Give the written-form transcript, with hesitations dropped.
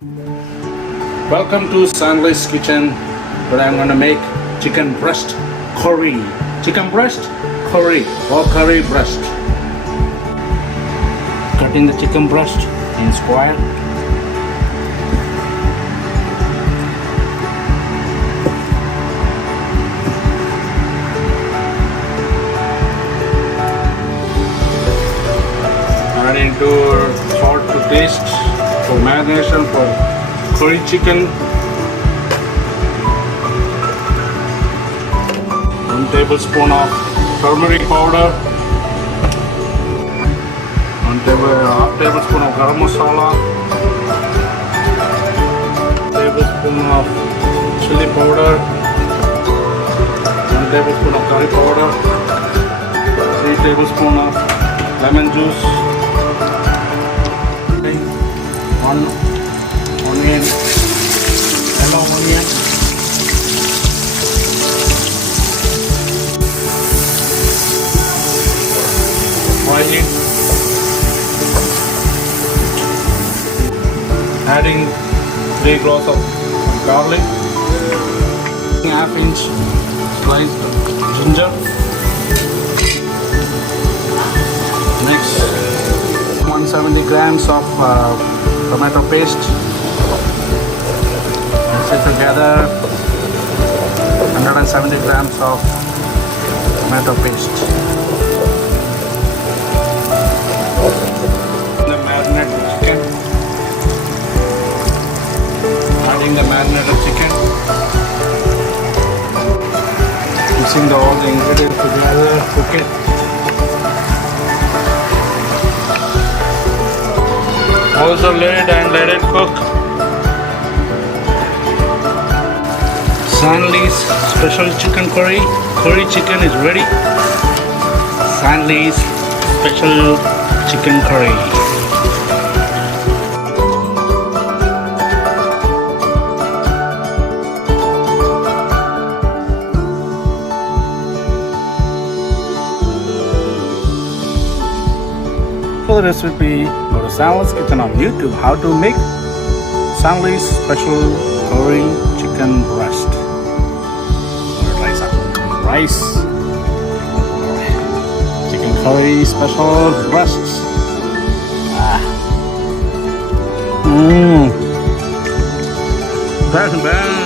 Welcome to Sanley's Kitchen, where I'm gonna make chicken breast curry. Chicken breast curry or curry breast. Cutting the chicken breast in square. Add into salt to taste for marination for curry chicken. 1 tablespoon of turmeric powder. Half tablespoon of garam masala. Tablespoon of chili powder. 1 tablespoon of curry powder. 3 tablespoon of lemon juice. 1 onion, yellow onion. Fry it. Adding 3 cloves of garlic. Half-inch sliced ginger. Next, 170 grams of tomato paste. Mix it together. 170 grams of tomato paste. The marinated chicken. Adding the marinated chicken. Mixing all the ingredients together. Cook it. Close the lid and let it cook. Sanley's special chicken curry. Curry chicken is ready. Sanley's special chicken curry. For the recipe, go to Sanley's Kitchen on YouTube. How to make Sanley's special curry chicken breast. Rice. Chicken curry special breasts. Bam, bam.